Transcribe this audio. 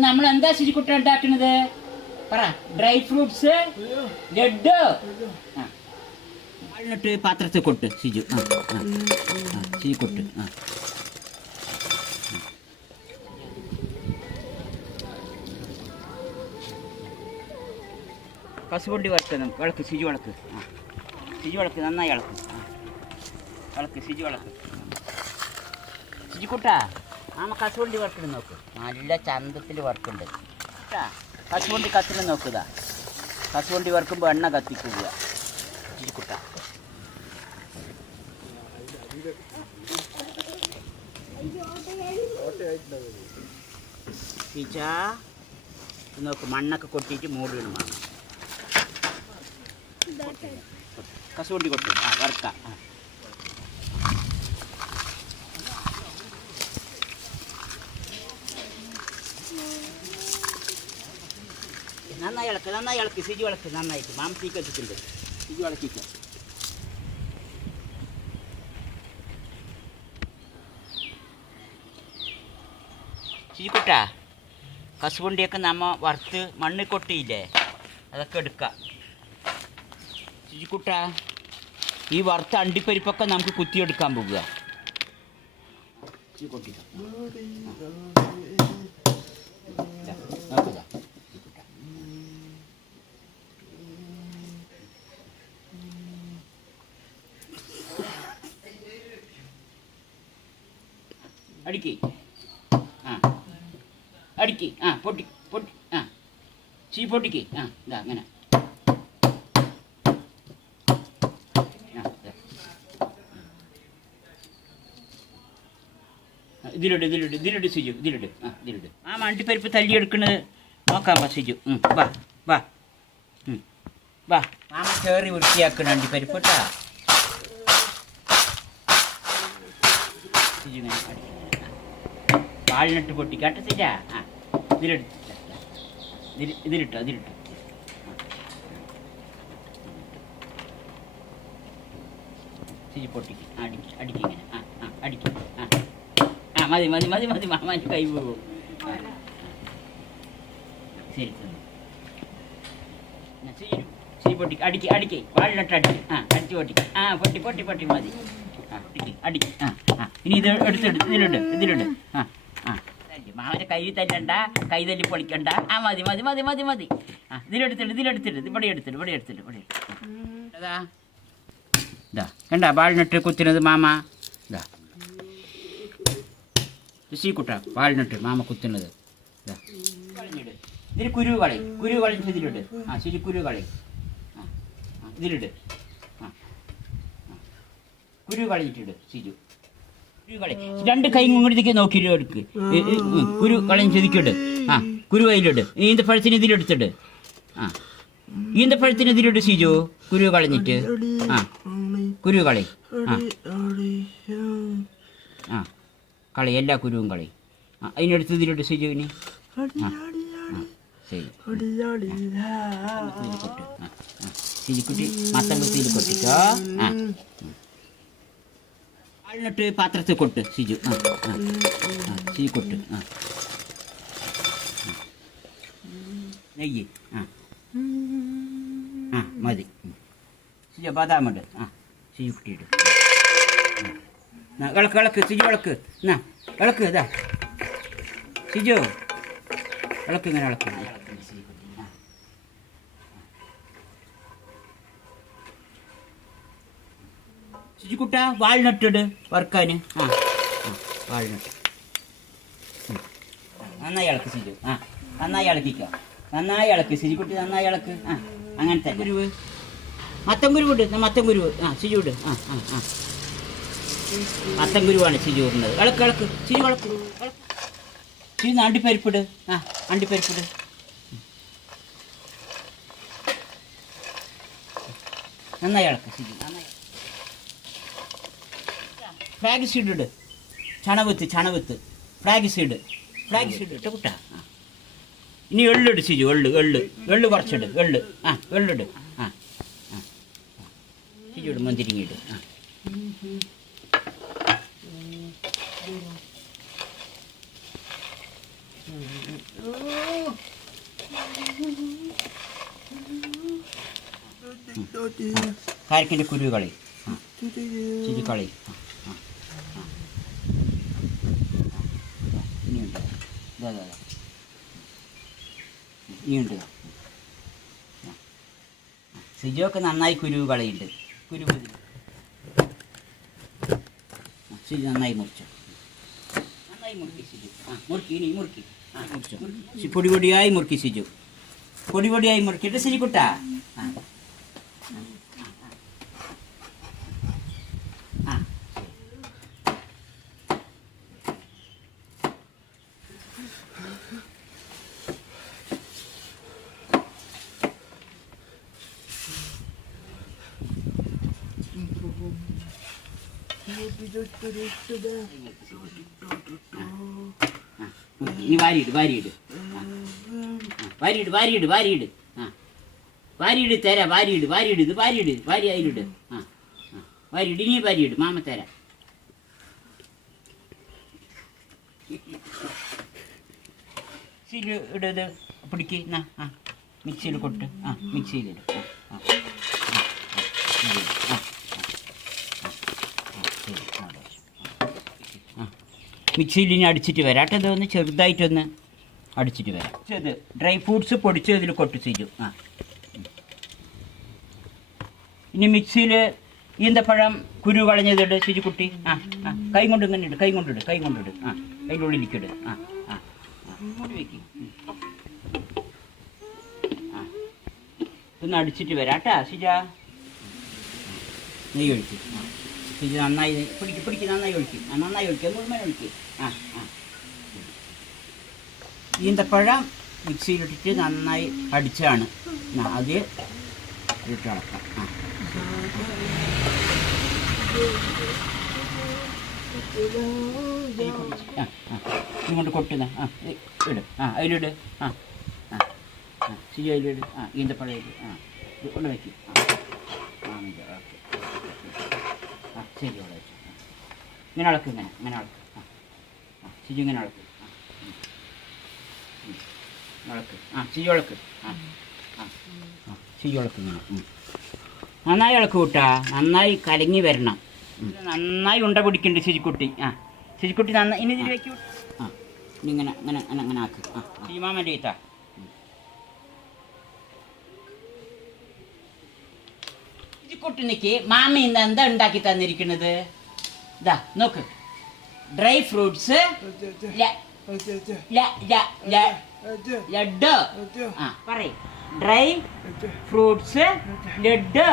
നമ്മൾ എന്താ ശുചിക്കുട്ട ഉണ്ടാക്കുന്നത്? പറ. Dry fruits, laddu. എന്നിട്ട് പാത്രത്തിൽ കൊട്ട് ശിജു. ശിജു കൊട്ട്. കസുവണ്ടി വറുക്കണം. വിളക്ക് ശിജു വിളക്ക്. ശിജു വിളക്ക് നന്നായി ഇളക്ക്. വിളക്ക് ശിജു വിളക്ക്. ശിജുക്കുട്ടാ മാമ കസുവണ്ടി വറുക്കണം നോക്ക്. നല്ല ചന്തത്തിൽ വറുക്കുണ്ട് കേട്ടാ. കസുവണ്ടി കത്തിൽ നോക്കുക. കസുവണ്ടി വറുക്കുമ്പോൾ എണ്ണ കത്തിക്കുക ശിജുക്കുട്ട. ടീച്ചാ നോക്ക് മണ്ണൊക്കെ കൊട്ടിയിട്ട് മൂടിയിടും മാമ. കസുവണ്ടി കൊട്ടും. വറുക്കാം. നന്നായി ഇളക്ക് ശിജു ഇളക്ക് നന്നായിട്ട്. മാമ തീ കത്തിട്ടുണ്ട്. ശിജു ഇളക്കിക്ക. ശിജുക്കുട്ടാ കസുവണ്ടിയൊക്കെ നമ്മ വറുത്ത് മണ്ണിൽ കൊട്ടിയില്ലേ, അതൊക്കെ എടുക്കാം. ശിജുക്കുട്ടാ ഈ വറുത്ത അണ്ടിപ്പരിപ്പൊക്കെ നമുക്ക് കുത്തിയെടുക്കാൻ പോകുക. അടിക്ക്. അടിക്ക്. പൊട്ടി പൊട്ടി. ചീ പൊട്ടിക്ക്. ഇതാ അങ്ങനെ. ഇതിലിട് സിജു. ഇതിലിട്. ആ അണ്ടിപ്പരിപ്പ് തല്ലിയെടുക്കണത് നോക്കാം സിജു. വാ വാ വാ. മാമ കയറി വൃത്തിയാക്കണം അണ്ടിപ്പരിപ്പ് കേട്ടാ. സിജു ഇങ്ങനെ വാളിനിട്ട് പൊട്ടിക്കാട്ടെ സിജ. ഇതിലിട്ടോ. സിജു പൊട്ടിക്ക്. അടിക്കിങ്ങനെ. അടിക്കും. മതി മാമാൻ്റെ കൈ പോകും. ശരി ശരി പൊട്ടിക്ക്. അടിക്ക്. വാളിനിട്ട് അടിച്ച് പൊട്ടിക്ക്. പൊട്ടി മതി. അടിക്ക്. ഇനി ഇത് എടുത്തിട്ട് ഇതിലിട്. മാമൻ്റെ കൈ തല്ലണ്ട, കൈ തല്ലി പൊളിക്കണ്ട. മതി. ഇതിലെടുത്തിട്ട് ഇവിടെ എടുത്തിട്ട്. അതാ ഇതാ കണ്ട വാളിനിട്ട് കുത്തുന്നത് മാമ. ഇതാ ശീക്കുട്ട വാളിനിട്ട് മാമ കുത്തുന്നത്. ഇതാ ഇതിൽ കുരു കളഞ്ഞിട്ട് ഇതിലിട്. ശരി കുരു കളി. ഇതിലിട്. കുരു കളഞ്ഞിട്ടിട് സിജു. കുരു കളി. രണ്ട് കൈ ഇങ്ങോട്ടേക്ക് നോക്കിയിട്ട് എടുക്ക്. കുരു കളഞ്ഞ് ചെതിക്കിട്. കുരു കയ്യിലിട്. ഈന്തപ്പഴത്തിന് ഇതിലെടുത്തിട്. ഈന്തപ്പഴത്തിന് ഇതിലിട് സിജു. കുരു കളഞ്ഞിട്ട്. കുരു കളി. കളി എല്ലാ കുരുവും കളി. അതിനടുത്ത് ഇതിലിട്ട് സിജുവിന്. ശരി സിജിക്കുട്ടി മത്തം കുത്തിയിൽ കൊട്ടിക്കോ. വാളിനിട്ട് പാത്രത്തിൽ കൊട്ട് സിജു. സിജു കൊട്ട്. നെയ്യ്. മതി സിജു. ബദാമുണ്ട്. സിജു കുട്ടിയിട്ട് ഇളക്ക്. സിജു ഇളക്ക്. ഇളക്ക്. ഇതാ സിജു ഇളക്ക്. ഇങ്ങനെ ഇളക്ക്. ശിജുക്കുട്ട വാൾനട്ടിട് വറുക്കാന്. വാൾനട്ട് നന്നായി ഇളക്ക് സിജു. നന്നായി ഇളക്കിക്കോ. നന്നായി ഇളക്ക് ശിജുക്കുട്ടി. നന്നായി ഇളക്ക്. അങ്ങനത്തെ കുരുവ് മത്തം കുരുവുണ്ട്. മത്തം കുരുവ്. സിജു ഇട്. മത്തം കുരുവാണ് സിജു ഇടുന്നത്. ഇളക്ക്. സിജു ഇളക്ക്. സിജു അണ്ടിപ്പരിപ്പിട്. അണ്ടിപ്പരിപ്പിട്. നന്നായി ഇളക്ക് സിജു. നന്നായി ഫ്ലാഗ് സീഡ് ഇട്. ചണവത്ത് ഫ്ലാഗ് സീഡ് ഇട്ട് കുട്ടാ. ഇനി എള്ളിട് സിജു. എള്ള് കുറച്ചിട്. എള്ളിട്. സിജു ഇട്. മുന്തിരിങ്ങിട്. കാരക്കിൻ്റെ കുരു കളി, ചിരി കളി. ഇനിയുണ്ട്, ഇനിയുണ്ട്. സിജോക്ക് നന്നായി കുരു കളിയുണ്ട്. കുരു സിജു നന്നായി മുറിച്ചു, നന്നായി മുറുക്കി സിജു. മുറുക്കി, ഇനി മുറുക്കി. മുറിച്ചു, പൊടി പൊടിയായി മുറുക്കി സിജു. പൊടി പൊടിയായി മുറുക്കിയിട്ട് സിജിക്കുട്ടാ. ഇനി വാരിയിട്, വാരിയിട്, വാരിയിട്, വാരിയിട്, വാരിയിട്. വാരിയിട് തരാം, വാരിയിട്, വാരിയിട്, ഇത് വാരിയിട്, വാരി അതിലിട്. വാരിയിട്, ഇനി വാരിയിട്, മാമ തരാം. മിക്സിയിൽ ഇടത് പിടിക്ക്. മിക്സിയിൽ കൊട്ട്. മിക്സിയിലിട്. മിക്സിയിൽ ഇനി അടിച്ചിട്ട് വരാം കേട്ടോ. ഇതൊന്ന് ചെറുതായിട്ടൊന്ന് അടിച്ചിട്ട് വരാം. ഇത് ഡ്രൈ ഫ്രൂട്ട്സ് പൊടിച്ച് ഇതിൽ കൊട്ട് ചെയ്തു. ഇനി മിക്സിയിൽ ഈന്തപ്പഴം കുരു കളഞ്ഞതിട് ശുചിക്കുട്ടി. കൈ കൊണ്ട് ഇങ്ങനെ ഇട്, കൈ കൊണ്ടിട്, കൈ കൊണ്ടിട്. അതിൻ്റെ ഉള്ളിലേക്കിട്. മൂടി വയ്ക്കും. ഒന്ന് അടിച്ചിട്ട് വരാം കേട്ടാ ശുച. നെയ്യ് ഒഴിക്കും. ഇത് നന്നായി പിടിക്ക്, നന്നായി ഒഴിക്കും. നന്നായി ഒഴിക്കുക, മുഴുവൻ ഒഴിക്കും. ഈന്തപ്പഴം മിക്സിയിലിട്ടിട്ട് നന്നായി അടിച്ചാണ്. അത് ഇട്ട് ഇളക്കാം. ഇങ്ങോട്ട് കൊട്ടുന്ന ഇട്. അതിലിട്. ശരി, അതിലിട്. ഈന്തപ്പഴം ഇട്. ഇത് കൊണ്ട് വയ്ക്കും. ഓക്കെ, ശരി, അവിടെ വെച്ചു. ഇങ്ങനെ ഇളക്ക്, ഇങ്ങനെ ഇളക്ക്. ശരി, ഇങ്ങനെ ഇളക്ക്. ഇളക്ക്. ശരി, ഇളക്ക്. ശരി, ഇളക്ക്. ഇങ്ങനെ നന്നായി ഇളക്ക് കൂട്ടാ. നന്നായി കലങ്ങി വരണം. നന്നായി ഉണ്ട പിടിക്കുന്നുണ്ട് ശരിക്കുട്ടി. ശരിക്കുട്ടി നന്നായി. ഇനി ഇതിൽ വയ്ക്കൂ. ഇങ്ങനെ അങ്ങനെ അങ്ങനെ അങ്ങനെ ആക്ക്. ശരിമാമൻ്റെ ഈത്ത. ശരിക്കുട്ടിനിക്ക് മാമ ഇന്ന് എന്താ ഉണ്ടാക്കി തന്നിരിക്കുന്നത്? ഇതാ നോക്ക്. Dry fruits laddu. പറയ്. Dry fruits laddu.